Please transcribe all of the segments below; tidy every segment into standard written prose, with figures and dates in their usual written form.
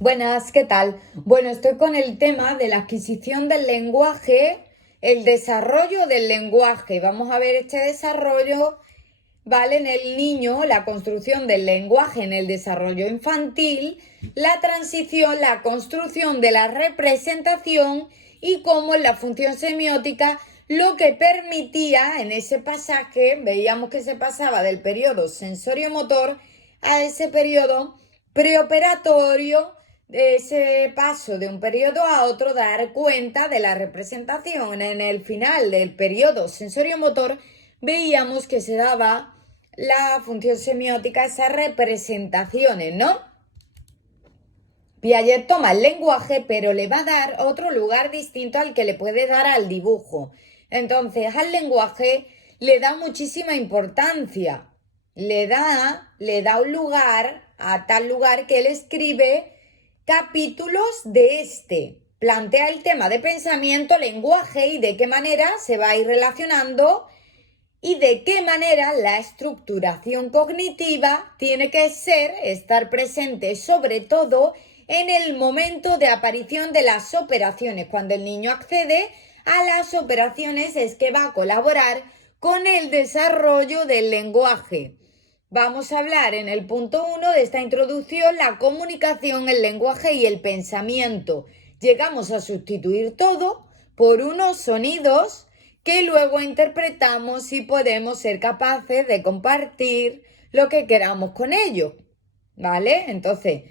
Buenas, ¿qué tal? Bueno, estoy con el tema de la adquisición del lenguaje, el desarrollo del lenguaje. Vamos a ver este desarrollo, ¿vale? En el niño, la construcción del lenguaje en el desarrollo infantil, la transición, la construcción de la representación y cómo en la función semiótica lo que permitía en ese pasaje, veíamos que se pasaba del periodo sensorio-motor a ese periodo preoperatorio, de ese paso de un periodo a otro, dar cuenta de la representación. En el final del periodo sensorio-motor veíamos que se daba la función semiótica, esas representaciones, ¿no? Piaget toma el lenguaje, pero le va a dar otro lugar distinto al que le puede dar al dibujo. Entonces, al lenguaje le da muchísima importancia. Le da un lugar, a tal lugar que él escribe capítulos de este. Plantea el tema de pensamiento, lenguaje y de qué manera se va a ir relacionando y de qué manera la estructuración cognitiva tiene que estar presente sobre todo en el momento de aparición de las operaciones. Cuando el niño accede a las operaciones es que va a colaborar con el desarrollo del lenguaje. Vamos a hablar en el punto 1 de esta introducción, la comunicación, el lenguaje y el pensamiento. Llegamos a sustituir todo por unos sonidos que luego interpretamos y podemos ser capaces de compartir lo que queramos con ellos, ¿vale? Entonces,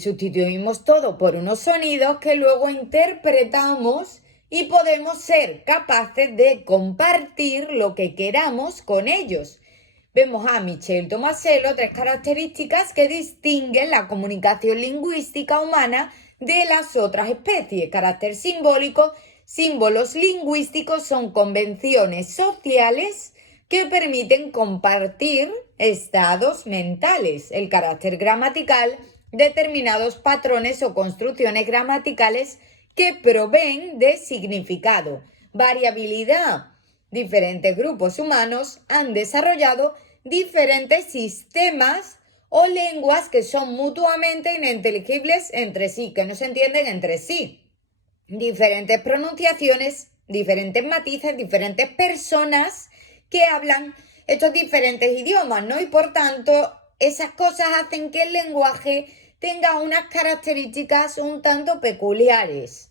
sustituimos todo por unos sonidos que luego interpretamos y podemos ser capaces de compartir lo que queramos con ellos. Vemos a Michel Tomasello tres características que distinguen la comunicación lingüística humana de las otras especies. Carácter simbólico. Símbolos lingüísticos son convenciones sociales que permiten compartir estados mentales. El carácter gramatical, determinados patrones o construcciones gramaticales que proveen de significado. Variabilidad. Diferentes grupos humanos han desarrollado diferentes sistemas o lenguas que son mutuamente ininteligibles entre sí, que no se entienden entre sí. Diferentes pronunciaciones, diferentes matices, diferentes personas que hablan estos diferentes idiomas, ¿no? Y por tanto, esas cosas hacen que el lenguaje tenga unas características un tanto peculiares.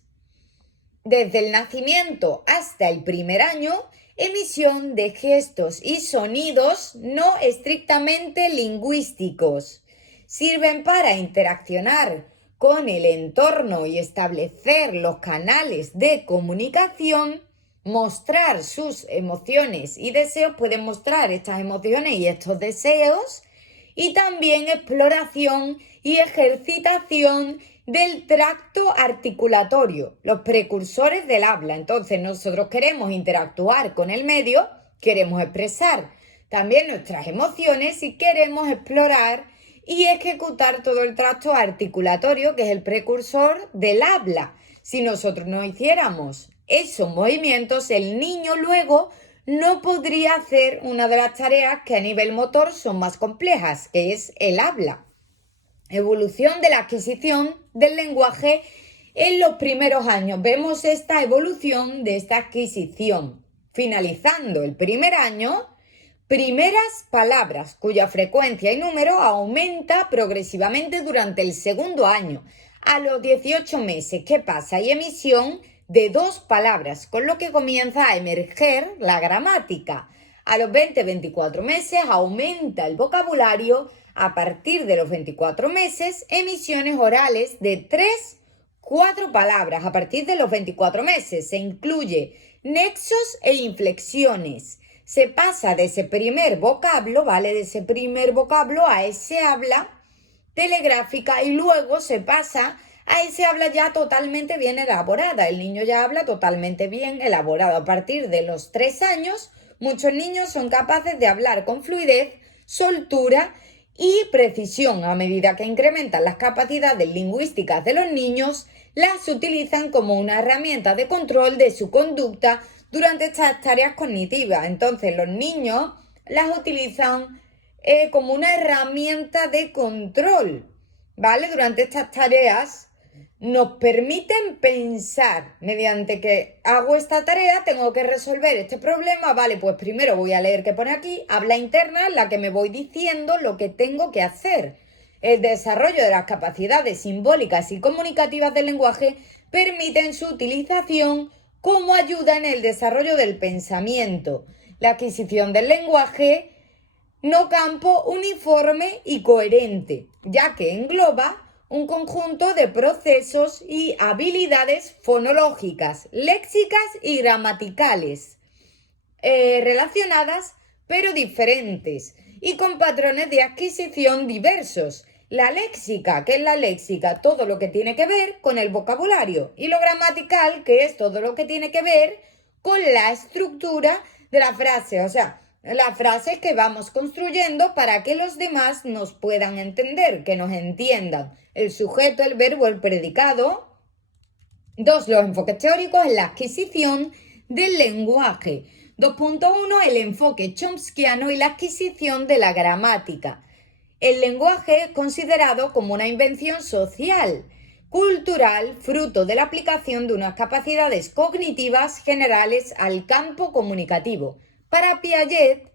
Desde el nacimiento hasta el primer año, emisión de gestos y sonidos no estrictamente lingüísticos. Sirven para interaccionar con el entorno y establecer los canales de comunicación, mostrar sus emociones y deseos, pueden mostrar estas emociones y estos deseos, y también exploración y ejercitación del tracto articulatorio, los precursores del habla. Entonces nosotros queremos interactuar con el medio, queremos expresar también nuestras emociones y queremos explorar y ejecutar todo el tracto articulatorio, que es el precursor del habla. Si nosotros no hiciéramos esos movimientos, el niño luego no podría hacer una de las tareas que a nivel motor son más complejas, que es el habla. Evolución de la adquisición del lenguaje en los primeros años. Vemos esta evolución de esta adquisición. Finalizando el primer año, primeras palabras cuya frecuencia y número aumenta progresivamente durante el segundo año. A los 18 meses, ¿qué pasa? Hay emisión de 2 palabras, con lo que comienza a emerger la gramática. A los 20-24 meses aumenta el vocabulario. A partir de los 24 meses, emisiones orales de 3-4 palabras. A partir de los 24 meses se incluye nexos e inflexiones. Se pasa de ese primer vocablo, ¿vale? De ese primer vocablo a ese habla telegráfica y luego se pasa a ese habla ya totalmente bien elaborada. El niño ya habla totalmente bien elaborado. A partir de los 3 años, muchos niños son capaces de hablar con fluidez, soltura y precisión. A medida que incrementan las capacidades lingüísticas de los niños, las utilizan como una herramienta de control de su conducta durante estas tareas cognitivas. Entonces, los niños las utilizan como una herramienta de control ¿vale? Durante estas tareas nos permiten pensar mediante que hago esta tarea, tengo que resolver este problema, vale, pues primero voy a leer qué pone aquí, habla interna en la que me voy diciendo lo que tengo que hacer. El desarrollo de las capacidades simbólicas y comunicativas del lenguaje permiten su utilización como ayuda en el desarrollo del pensamiento, la adquisición del lenguaje no campo uniforme y coherente, ya que engloba un conjunto de procesos y habilidades fonológicas, léxicas y gramaticales relacionadas pero diferentes y con patrones de adquisición diversos. La léxica, ¿qué es la léxica? Todo lo que tiene que ver con el vocabulario, y lo gramatical, que es todo lo que tiene que ver con la estructura de la frase, o sea, las frases que vamos construyendo para que los demás nos puedan entender, que nos entiendan. El sujeto, el verbo, el predicado. 2. Los enfoques teóricos en la adquisición del lenguaje. 2.1. El enfoque chomskiano y la adquisición de la gramática. El lenguaje es considerado como una invención social, cultural, fruto de la aplicación de unas capacidades cognitivas generales al campo comunicativo. Para Piaget,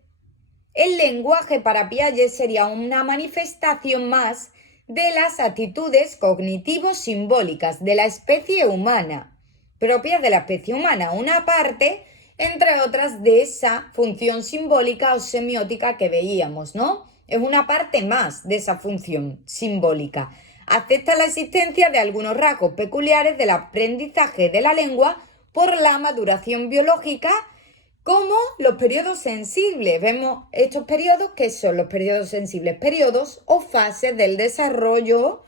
el lenguaje para Piaget sería una manifestación más de las actitudes cognitivo-simbólicas de la especie humana, propias de la especie humana, una parte, entre otras, de esa función simbólica o semiótica que veíamos, ¿no? Es una parte más de esa función simbólica. Acepta la existencia de algunos rasgos peculiares del aprendizaje de la lengua por la maduración biológica, como los periodos sensibles. Vemos estos periodos, ¿qué son los periodos sensibles? Periodos o fases del desarrollo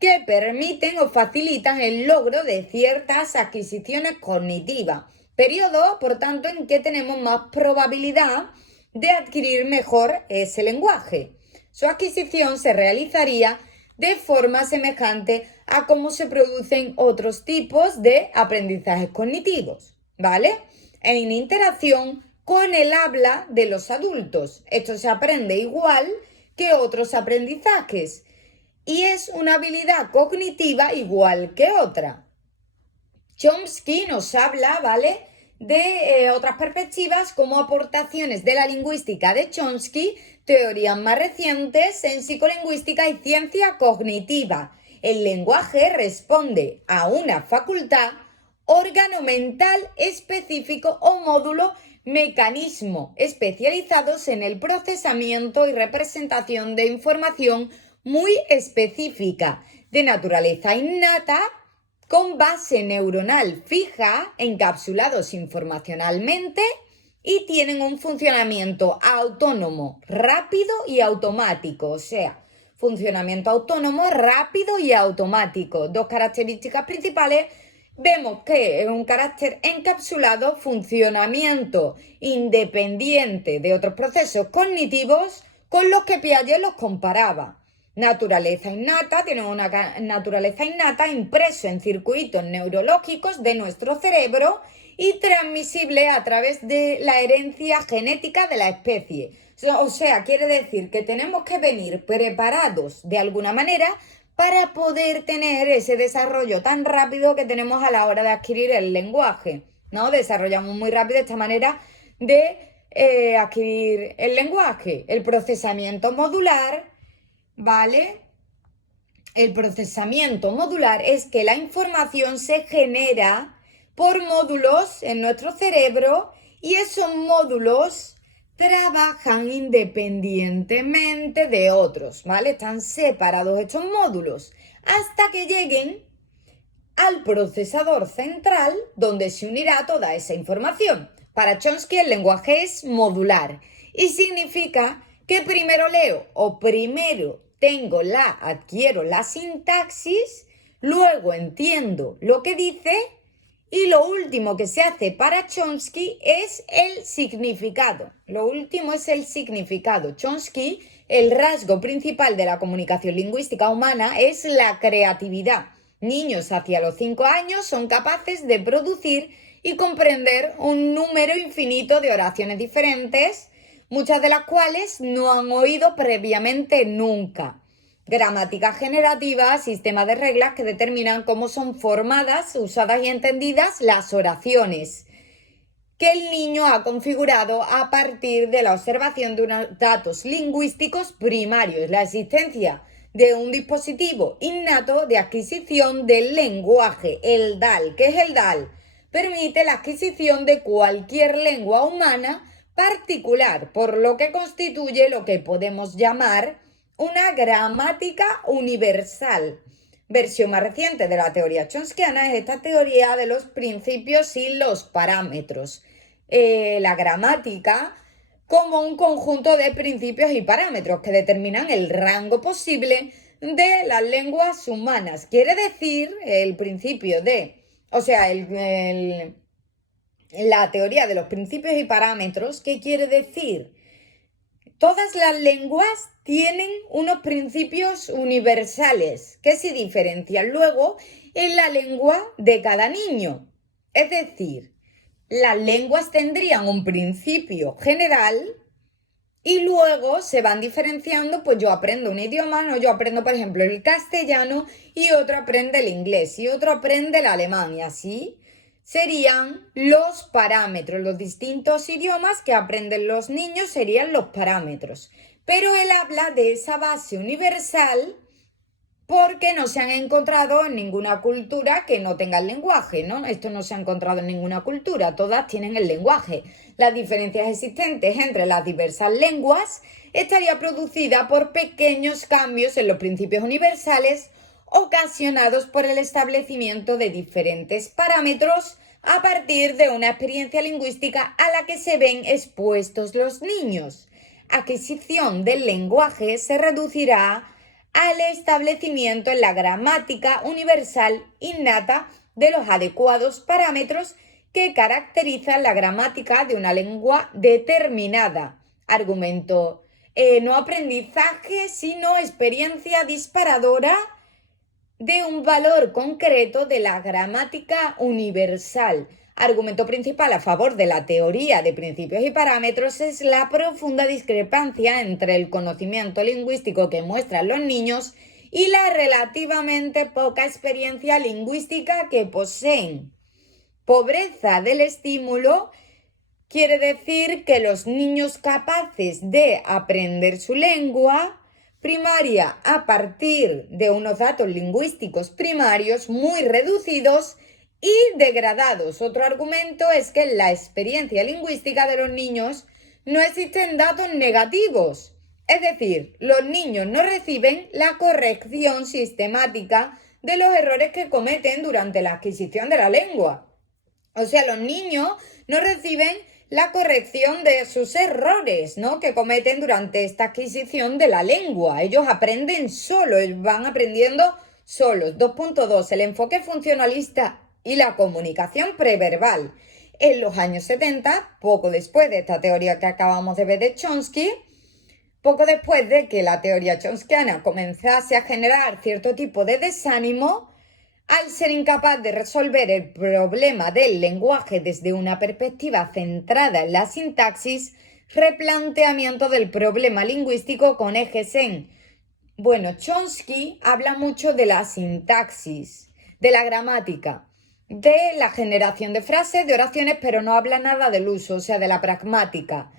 que permiten o facilitan el logro de ciertas adquisiciones cognitivas. Periodos, por tanto, en que tenemos más probabilidad de adquirir mejor ese lenguaje. Su adquisición se realizaría de forma semejante a cómo se producen otros tipos de aprendizajes cognitivos, ¿vale? En interacción con el habla de los adultos. Esto se aprende igual que otros aprendizajes y es una habilidad cognitiva igual que otra. Chomsky nos habla, ¿vale?, de otras perspectivas como aportaciones de la lingüística de Chomsky, teorías más recientes en psicolingüística y ciencia cognitiva. El lenguaje responde a una facultad, órgano mental específico o módulo, mecanismo especializados en el procesamiento y representación de información muy específica, de naturaleza innata, con base neuronal fija, encapsulados informacionalmente y tienen un funcionamiento autónomo, rápido y automático, o sea, funcionamiento autónomo, rápido y automático. Dos características principales. Vemos que es un carácter encapsulado, funcionamiento independiente de otros procesos cognitivos con los que Piaget los comparaba. Naturaleza innata, tiene una naturaleza innata impreso en circuitos neurológicos de nuestro cerebro y transmisible a través de la herencia genética de la especie. O sea, quiere decir que tenemos que venir preparados de alguna manera para poder tener ese desarrollo tan rápido que tenemos a la hora de adquirir el lenguaje, ¿no? Desarrollamos muy rápido esta manera de adquirir el lenguaje. El procesamiento modular, ¿vale? El procesamiento modular es que la información se genera por módulos en nuestro cerebro y esos módulos trabajan independientemente de otros, ¿vale? Están separados estos módulos hasta que lleguen al procesador central donde se unirá toda esa información. Para Chomsky el lenguaje es modular y significa que primero leo o primero adquiero la sintaxis, luego entiendo lo que dice y lo último que se hace para Chomsky es el significado. Lo último es el significado. Chomsky, el rasgo principal de la comunicación lingüística humana es la creatividad. Niños hacia los 5 años son capaces de producir y comprender un número infinito de oraciones diferentes, muchas de las cuales no han oído previamente nunca. Gramática generativa, sistema de reglas que determinan cómo son formadas, usadas y entendidas las oraciones que el niño ha configurado a partir de la observación de unos datos lingüísticos primarios, la existencia de un dispositivo innato de adquisición del lenguaje, el DAL. ¿Qué es el DAL? Permite la adquisición de cualquier lengua humana particular, por lo que constituye lo que podemos llamar una gramática universal. Versión más reciente de la teoría chomskiana es esta teoría de los principios y los parámetros. La gramática como un conjunto de principios y parámetros que determinan el rango posible de las lenguas humanas. Quiere decir el principio de, o sea, la teoría de los principios y parámetros, ¿qué quiere decir? Todas las lenguas tienen unos principios universales que se diferencian luego en la lengua de cada niño. Es decir, las lenguas tendrían un principio general y luego se van diferenciando, pues yo aprendo un idioma, ¿no? Yo aprendo, por ejemplo, el castellano y otro aprende el inglés y otro aprende el alemán y así serían los parámetros. Los distintos idiomas que aprenden los niños serían los parámetros. Pero él habla de esa base universal porque no se han encontrado en ninguna cultura que no tenga el lenguaje, ¿no? Esto no se ha encontrado en ninguna cultura, todas tienen el lenguaje. Las diferencias existentes entre las diversas lenguas estaría producida por pequeños cambios en los principios universales ocasionados por el establecimiento de diferentes parámetros a partir de una experiencia lingüística a la que se ven expuestos los niños. Adquisición del lenguaje se reducirá al establecimiento en la gramática universal innata de los adecuados parámetros que caracterizan la gramática de una lengua determinada. Argumento: no aprendizaje, sino experiencia disparadora de un valor concreto de la gramática universal. Argumento principal a favor de la teoría de principios y parámetros es la profunda discrepancia entre el conocimiento lingüístico que muestran los niños y la relativamente poca experiencia lingüística que poseen. Pobreza del estímulo quiere decir que los niños capaces de aprender su lengua primaria a partir de unos datos lingüísticos primarios muy reducidos y degradados. Otro argumento es que en la experiencia lingüística de los niños no existen datos negativos. Es decir, los niños no reciben la corrección sistemática de los errores que cometen durante la adquisición de la lengua. O sea, los niños no reciben la corrección de sus errores, ¿no?, que cometen durante esta adquisición de la lengua. Ellos aprenden solos, van aprendiendo solos. 2.2. El enfoque funcionalista y la comunicación preverbal. En los años 70, poco después de esta teoría que acabamos de ver de Chomsky, poco después de que la teoría chomskiana comenzase a generar cierto tipo de desánimo, al ser incapaz de resolver el problema del lenguaje desde una perspectiva centrada en la sintaxis, replanteamiento del problema lingüístico con ejes en. Bueno, Chomsky habla mucho de la sintaxis, de la gramática, de la generación de frases, de oraciones, pero no habla nada del uso, o sea, de la pragmática,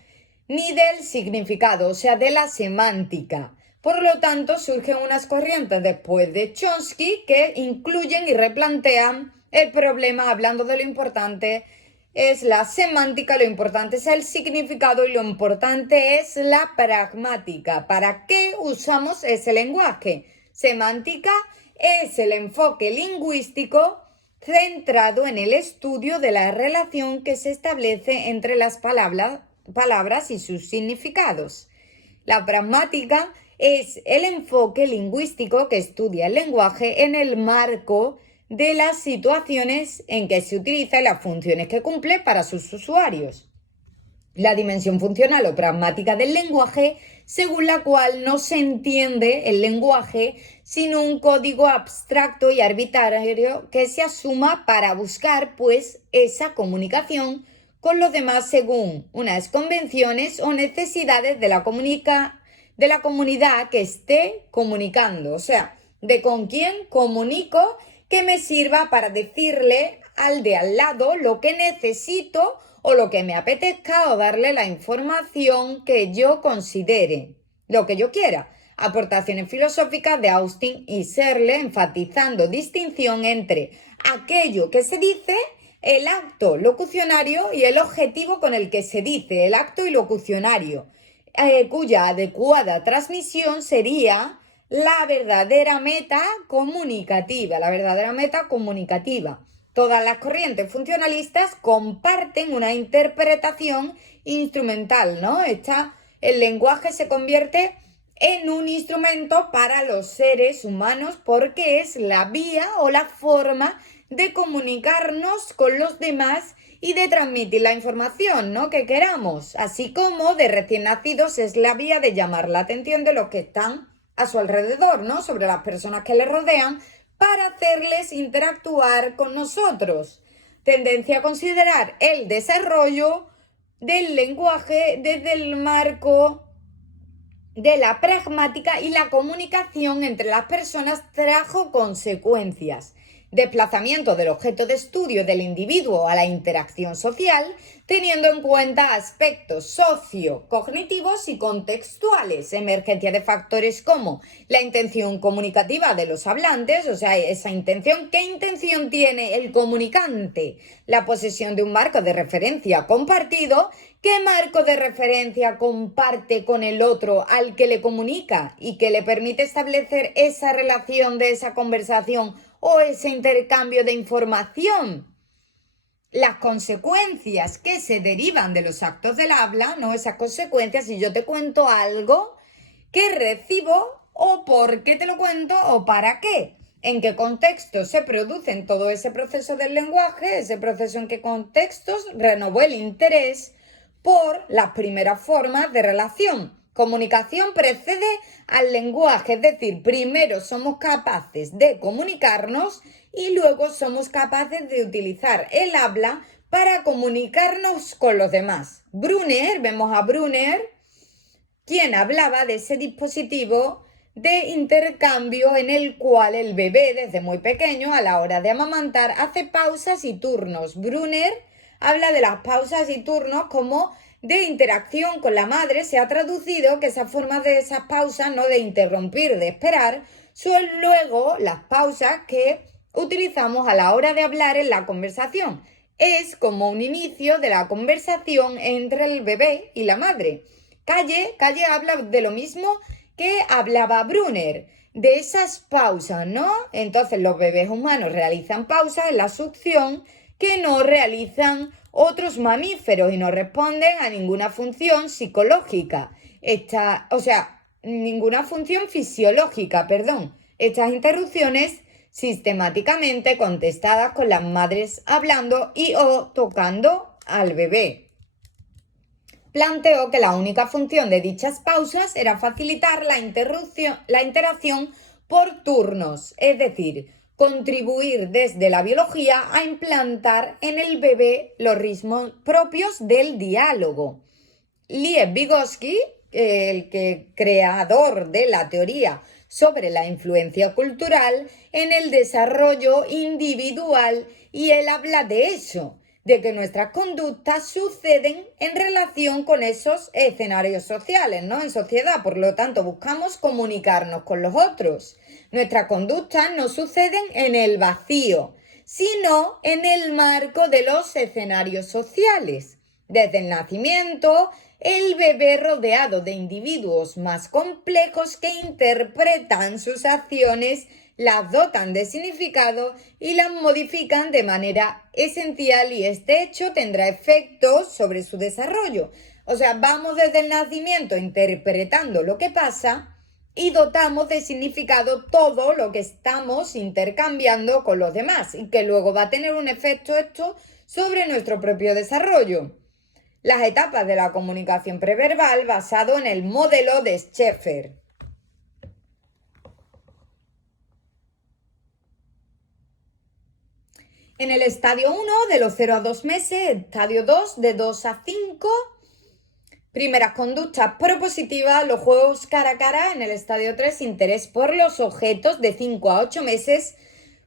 ni del significado, o sea, de la semántica. Por lo tanto, surgen unas corrientes después de Chomsky que incluyen y replantean el problema hablando de lo importante es la semántica, lo importante es el significado y lo importante es la pragmática. ¿Para qué usamos ese lenguaje? Semántica es el enfoque lingüístico centrado en el estudio de la relación que se establece entre las palabras y sus significados. La pragmática es el enfoque lingüístico que estudia el lenguaje en el marco de las situaciones en que se utiliza y las funciones que cumple para sus usuarios. La dimensión funcional o pragmática del lenguaje, según la cual no se entiende el lenguaje sino un código abstracto y arbitrario que se asuma para buscar, pues, esa comunicación con los demás según unas convenciones o necesidades de de la comunidad que esté comunicando, o sea, de con quién comunico que me sirva para decirle al de al lado lo que necesito o lo que me apetezca o darle la información que yo considere, lo que yo quiera. Aportaciones filosóficas de Austin y Searle, enfatizando distinción entre aquello que se dice, el acto locucionario y el objetivo con el que se dice, el acto y locucionario, cuya adecuada transmisión sería la verdadera meta comunicativa, la verdadera meta comunicativa. Todas las corrientes funcionalistas comparten una interpretación instrumental, ¿no? El lenguaje se convierte en un instrumento para los seres humanos porque es la vía o la forma de comunicarnos con los demás y de transmitir la información, ¿no?, que queramos, así como de recién nacidos es la vía de llamar la atención de los que están a su alrededor, ¿no?, sobre las personas que les rodean para hacerles interactuar con nosotros. Tendencia a considerar el desarrollo del lenguaje desde el marco de la pragmática y la comunicación entre las personas trajo consecuencias. Desplazamiento del objeto de estudio del individuo a la interacción social, teniendo en cuenta aspectos sociocognitivos y contextuales, emergencia de factores como la intención comunicativa de los hablantes, o sea, esa intención, ¿qué intención tiene el comunicante? La posesión de un marco de referencia compartido, ¿qué marco de referencia comparte con el otro al que le comunica y que le permite establecer esa relación de esa conversación o ese intercambio de información? Las consecuencias que se derivan de los actos del habla, ¿no? Esas consecuencias, si yo te cuento algo que recibo o por qué te lo cuento o para qué. En qué contexto se produce en todo ese proceso del lenguaje, ese proceso en qué contextos renovó el interés por las primeras formas de relación. Comunicación precede al lenguaje, es decir, primero somos capaces de comunicarnos y luego somos capaces de utilizar el habla para comunicarnos con los demás. Brunner, vemos a Brunner, quien hablaba de ese dispositivo de intercambio en el cual el bebé desde muy pequeño a la hora de amamantar hace pausas y turnos. Brunner habla de las pausas y turnos como de interacción con la madre. Se ha traducido que esas formas de esas pausas, no de interrumpir, de esperar, son luego las pausas que utilizamos a la hora de hablar en la conversación. Es como un inicio de la conversación entre el bebé y la madre. Calle habla de lo mismo que hablaba Brunner, de esas pausas, ¿no? Entonces los bebés humanos realizan pausas en la succión que no realizan otros mamíferos y no responden a ninguna función psicológica. Ninguna función fisiológica, perdón. Estas interrupciones sistemáticamente contestadas con las madres hablando y o tocando al bebé. Planteó que la única función de dichas pausas era facilitar la interacción por turnos, es decir, contribuir desde la biología a implantar en el bebé los ritmos propios del diálogo. Lev Vygotsky, creador de la teoría sobre la influencia cultural en el desarrollo individual, y él habla de eso, de que nuestras conductas suceden en relación con esos escenarios sociales, ¿no? En sociedad, por lo tanto, buscamos comunicarnos con los otros. Nuestras conductas no suceden en el vacío, sino en el marco de los escenarios sociales. Desde el nacimiento, el bebé rodeado de individuos más complejos que interpretan sus acciones, las dotan de significado y las modifican de manera esencial, y este hecho tendrá efectos sobre su desarrollo. O sea, vamos desde el nacimiento interpretando lo que pasa y dotamos de significado todo lo que estamos intercambiando con los demás y que luego va a tener un efecto esto sobre nuestro propio desarrollo. Las etapas de la comunicación preverbal basado en el modelo de Schaeffer. En el estadio 1, de los 0 a 2 meses, estadio 2, de 2 a 5, Primeras conductas propositivas, los juegos cara a cara en el estadio 3, interés por los objetos de 5 a 8 meses.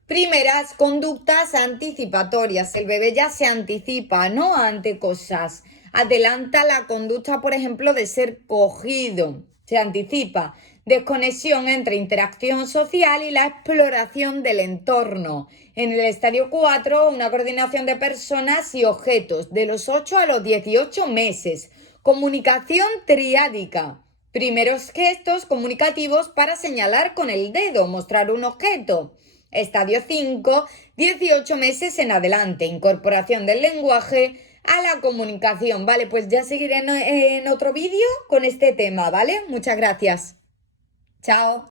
Primeras conductas anticipatorias, el bebé ya se anticipa, ¿no? Ante cosas. Adelanta la conducta, por ejemplo, de ser cogido, se anticipa. Desconexión entre interacción social y la exploración del entorno. En el estadio 4, una coordinación de personas y objetos de los 8 a los 18 meses. Comunicación triádica. Primeros gestos comunicativos para señalar con el dedo, mostrar un objeto. Estadio 5, 18 meses en adelante. Incorporación del lenguaje a la comunicación. Vale, pues ya seguiré en otro vídeo con este tema, ¿vale? Muchas gracias. Chao.